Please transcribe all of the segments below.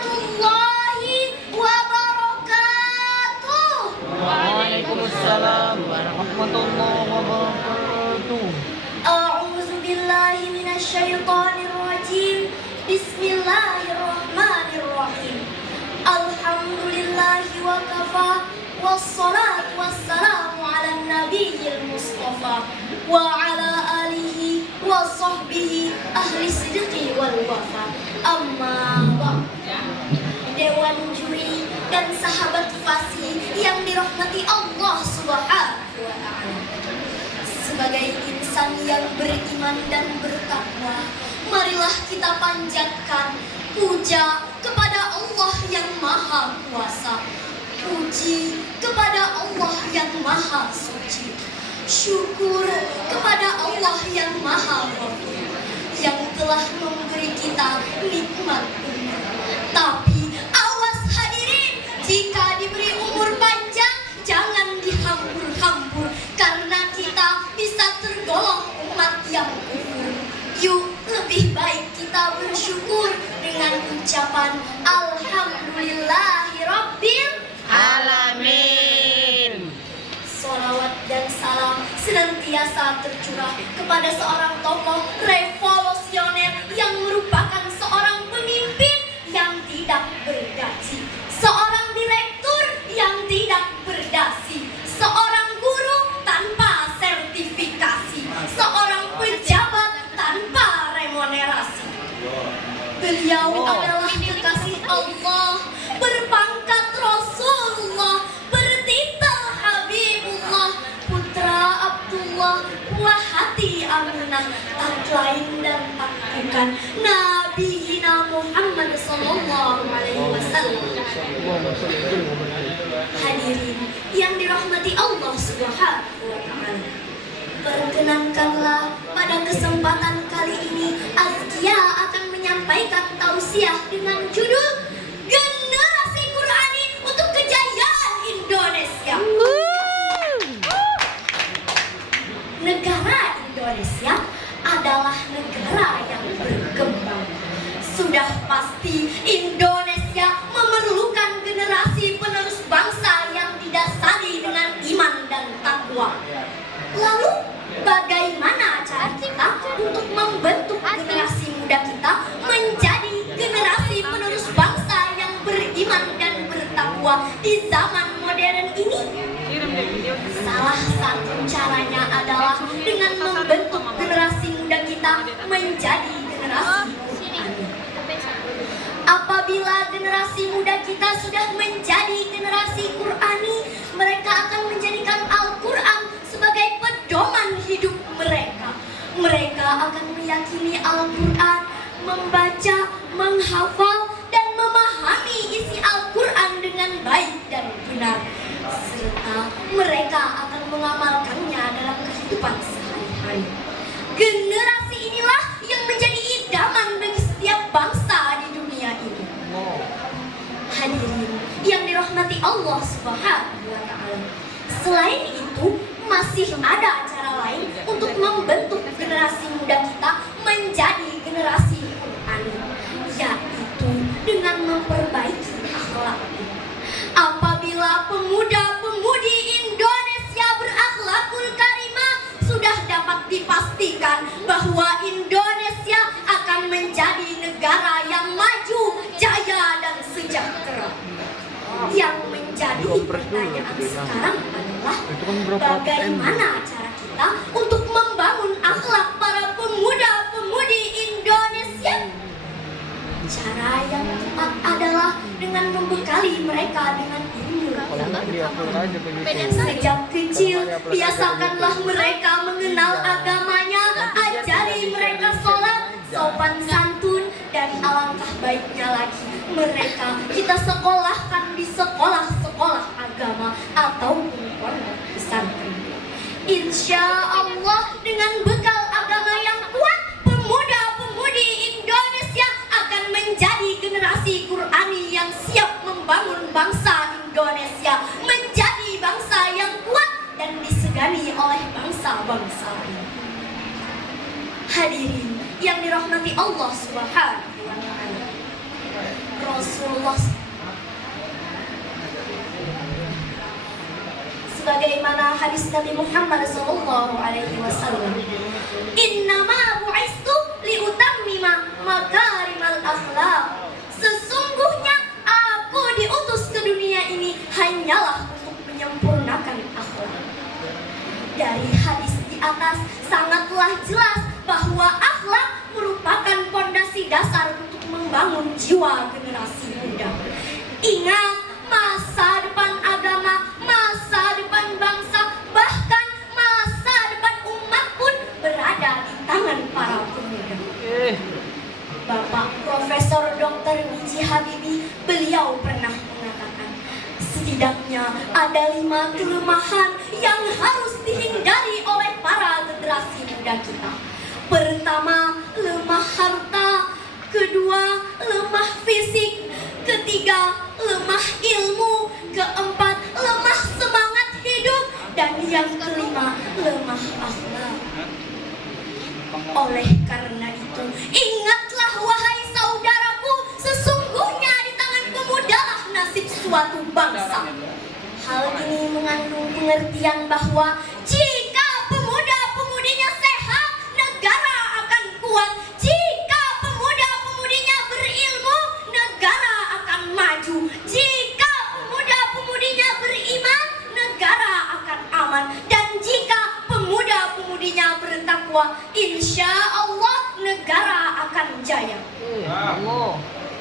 warahmatullahi wabarakatuh. Waalaikumsalam warahmatullahi wabarakatuh. A'udzu billahi minasyaitonir rajim. Bismillahirrahmanirrahim. Alhamdulillahi wa kafa. Wassalatu wassalamu ala nabiyil mustafa wa ala alihi wa sahbihi ahli sidqi wal wafa. Amma ba'd. Dewan juri dan sahabat fasih yang dirahmati Allah Subhanahu wa ta'ala. Sebagai insan yang beriman dan bertakwa, marilah kita panjatkan puja kepada Allah yang Maha Kuasa, puji kepada Allah yang Maha Suci, syukur kepada Allah yang Maha Ghafur yang telah memberi kita nikmat umur. Tapi awas hadirin, jika diberi umur panjang jangan dihambur-hambur, karena kita bisa tergolong umat yang kufur. Yuk, lebih baik kita bersyukur dengan ucapan Alhamdulillahirabbil Alamin. Sholawat dan salam senantiasa tercurah kepada seorang tokoh revolusioner yang merupakan seorang pemimpin yang tidak bergaji, seorang direktur yang tidak berdasi, seorang guru tanpa sertifikasi, seorang pejabat tanpa remunerasi. Beliau adalah kekasih Allah, berpangkat Rasulullah, bertitel Habibullah, putra Abdullah, buah hati Aminah, tak lain dan tak bukan Nabi Muhammad sallallahu alaihi wasallam. Hadirin yang dirahmati Allah Subhanahu wa ta'ala, perkenankanlah pada kesempatan kali ini Azkia akan menyampaikan tausiah dengan judul Generasi Qurani untuk Kejayaan Indonesia. Negara Indonesia adalah negara yang berkembang. Sudah pasti Indonesia memerlukan generasi penerus bangsa yang didasari dengan iman dan takwa. Lalu bagaimana cara kita untuk membentuk generasi muda kita menjadi generasi penerus bangsa yang beriman dan bertakwa di zaman modern ini? Salah satu caranya adalah dengan membentuk generasi muda kita menjadi generasi Qurani. Apabila generasi muda kita sudah menjadi generasi Qurani, mereka akan menjadikan Al-Quran sebagai pedoman hidup mereka. Mereka akan meyakini Al-Quran, membaca, menghafal, dan memahami isi Al-Quran dengan baik dan benar, serta mereka akan mengamalkannya dalam kehidupan sehari-hari. Generasi inilah yang menjadi idaman bagi setiap bangsa di dunia ini. Hadirin yang dirahmati Allah Subhanahu wa ta'ala, selain itu masih ada cara lain untuk membentuk generasi muda kita menjadi generasi Qurani, yaitu dengan memperbaiki akhlaknya. Apabila pemuda-pemudi Indonesia berakhlakul karimah, sudah dapat dipastikan bahwa Indonesia akan menjadi negara yang maju, jaya, dan sejahtera. Yang menjadi pertanyaan sekarang adalah bagaimana cara kita untuk membangun akhlak para pemuda-pemudi Indonesia? Cara yang tepat adalah dengan membekali mereka dengan ilmu. Sejak kecil, biasakanlah mereka mengenal agamanya, ajari mereka sholat, sopan santun, dan alangkah baiknya lagi mereka kita sekolahkan di sekolah-sekolah agama ataupun pondok pesantren. Insya Allah dengan bekal agama yang kuat, pemuda-pemudi Indonesia akan menjadi generasi Qurani yang siap membangun bangsa Indonesia menjadi bangsa yang kuat dan disegani oleh bangsa-bangsa lain. Hadirin yang dirahmati Allah Subhanahu wa ta'ala, Rasul sebagaimana hadis Nabi Muhammad sallallahu alaihi wasallam, "Innama bu'istu liutammima makarimal akhlaq." Sesungguhnya aku diutus ke dunia ini hanyalah untuk menyempurnakan akhlak. Dari hadis di atas sangatlah jelas bahwa akhlak merupakan pondasi dasar untuk membangun jiwa generasi muda. Ingat, masa depan agama, masa depan bangsa, bahkan masa depan umat pun berada di tangan para pemuda. Bapak Profesor Dr. B.J. Habibie, beliau pernah mengatakan, setidaknya ada 5 kelemahan yang harus dihindari oleh para generasi muda kita. Pertama, lemah harta. Kedua, lemah fisik. Ketiga, lemah ilmu. Keempat, lemah semangat hidup. Dan yang kelima, lemah akhlak. Oleh karena itu, ingatlah wahai saudaraku, sesungguhnya di tangan pemudalah nasib suatu bangsa. Hal ini mengandung pengertian bahwa jika pemuda-pemudinya sehat, negara akan kuat. Jika pemuda-pemudinya berilmu, negara akan maju. Jika pemuda-pemudinya beriman, negara akan aman. Dan jika pemuda-pemudinya bertakwa, insya Allah negara akan jaya.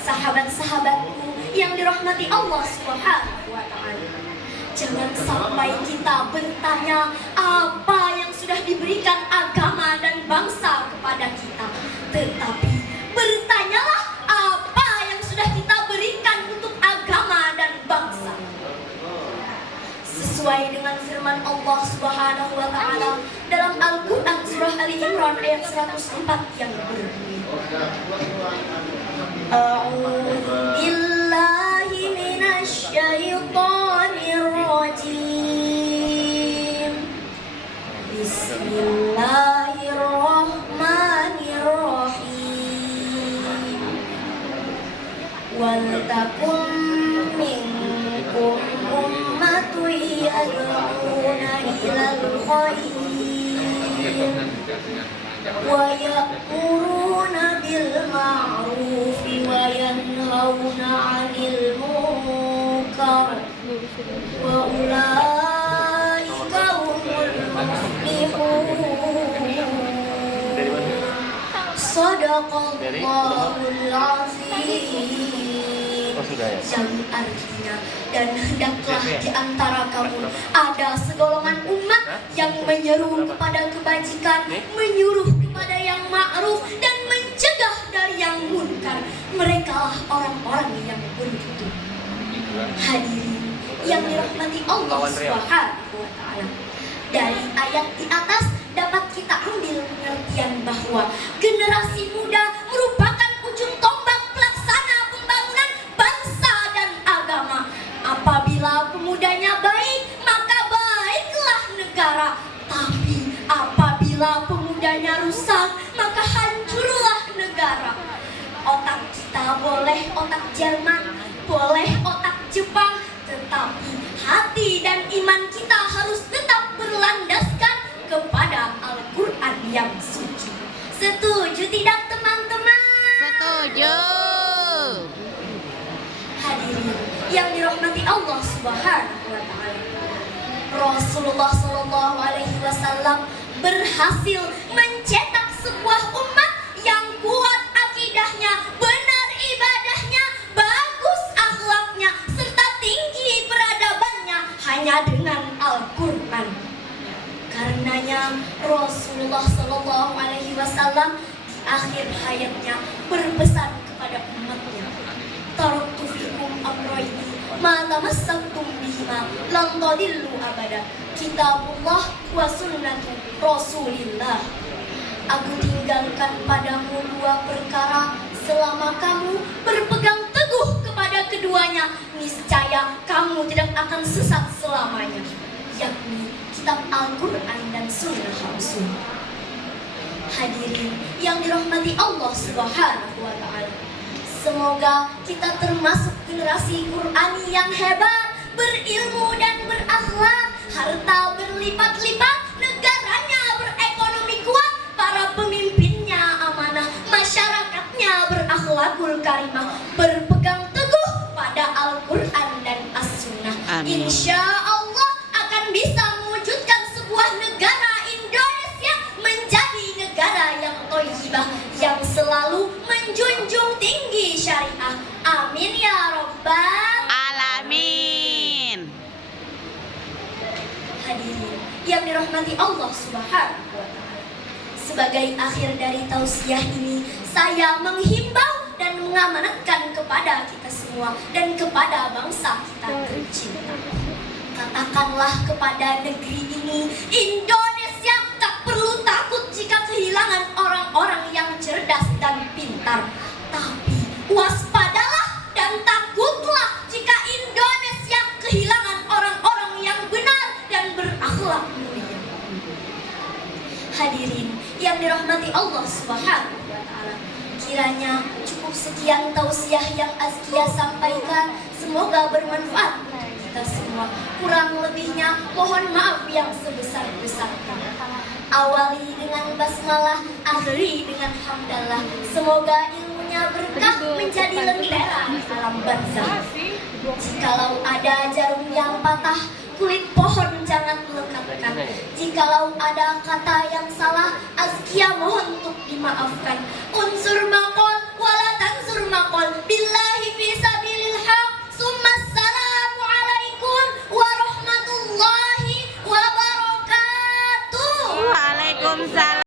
Sahabat-sahabatku yang dirahmati Allah Subhanahu wa Ta'ala, jangan sampai kita bertanya apa yang sudah diberikan agama dan bangsa kepada kita, tetapi bertanyalah apa yang sudah kita berikan untuk agama dan bangsa. Sesuai dengan firman Allah Subhanahu wa Ta'ala dalam Al-Quran surah Ali Imran ayat 104 yang berbunyi, A'udzu billahi minasy syaithanir rajim. Bismillahirrahmanirrahim. Wal takum minkum ummatun yad'una ilal khair wa ya'muruna bil ma'ruf wa yanhauna 'anil munkar wa ulaika humul muflihun. Shadaqallahul azim. Yang artinya, dan hendaklah di antara kamu ada segolongan umat yang menyeru kepada kebajikan, menyuruh kepada yang ma'ruf, dan mencegah dari yang munkar. Merekalah orang-orang yang beruntung. Hadirin yang dirahmati Allah Subhanahu wa Ta'ala, dari ayat di atas dapat kita ambil pengertian bahwa generasi muda merupakan ujung tombak pelaksana pembangunan bangsa dan agama. Apabila pemudanya baik, maka baiklah negara. Tapi apabila pemudanya rusak, maka hancurlah negara. Otak kita boleh otak Jerman, boleh otak Jepang, tetapi hati dan iman kita harus tetap berlandaskan kepada Al-Quran yang suci. Setuju tidak teman-teman? Setuju. Hadirin yang dirahmati Allah Subhanahu wa Ta'ala, Rasulullah Sallallahu Alaihi Wasallam berhasil mencetak sebuah umat yang kuat akidahnya, benar ibadahnya, bagus akhlaknya, serta tinggi peradabannya hanya dengan Al-Quran. Karenanya Rasulullah Sallallahu Alaihi Wasallam di akhir hayatnya berpesan kepada umatnya, taraktu fikum amrayni ma tamassaktum bihima lan tadillu abada, kitabullah wa sunnatu rasulillah. Aku tinggalkan padamu 2 perkara, selama kamu berpegang teguh kepada keduanya, niscaya kamu tidak akan sesat selamanya, yakni kitab Al-Quran dan sunnah Rasul. Hadirin yang dirahmati Allah Subhanahu wa Ta'ala, Semoga kita termasuk generasi Qur'ani yang hebat, berilmu dan berakhlak, harta berlipat-lipat, negaranya berekonomi kuat, para pemimpinnya amanah, masyarakatnya berakhlakul karimah, berpegang teguh pada Al-Quran dan As-Sunnah. Insya Allah akan bisa mewujudkan sebuah negara Indonesia menjadi negara yang thayyibah, yang selalu menjunjung tinggi syariah. Amin ya Rabbal Alamin. Hadirin yang dirahmati Allah Subhanahu wa Ta'ala, sebagai akhir dari tausiah ini, saya menghimbau dan mengamanatkan kepada kita semua dan kepada bangsa kita tercinta. Katakanlah kepada negeri ini, Indonesia tak perlu takut jika kehilangan orang-orang yang cerdas dan pintar. Tapi waspadalah dan takutlah jika Indonesia kehilangan orang-orang yang benar dan berakhlak mulia. Hadirin yang dirahmati Allah Subhanahu wa Ta'ala, kiranya cukup sekian tausiah yang Azkia sampaikan. Semoga bermanfaat bagi kita semua. Kurang lebihnya mohon maaf yang sebesar-besarnya. Awali dengan basmalah, akhiri dengan hamdalah. Semoga ilmunya berkah menjadi lentera dalam barzah. Jikalau ada jarum yang patah, kulit pohon jangan lekatkan. Jikalau ada kata yang salah, Azkia mohon untuk dimaafkan. Unsur maqol wala tansur maqol. Billah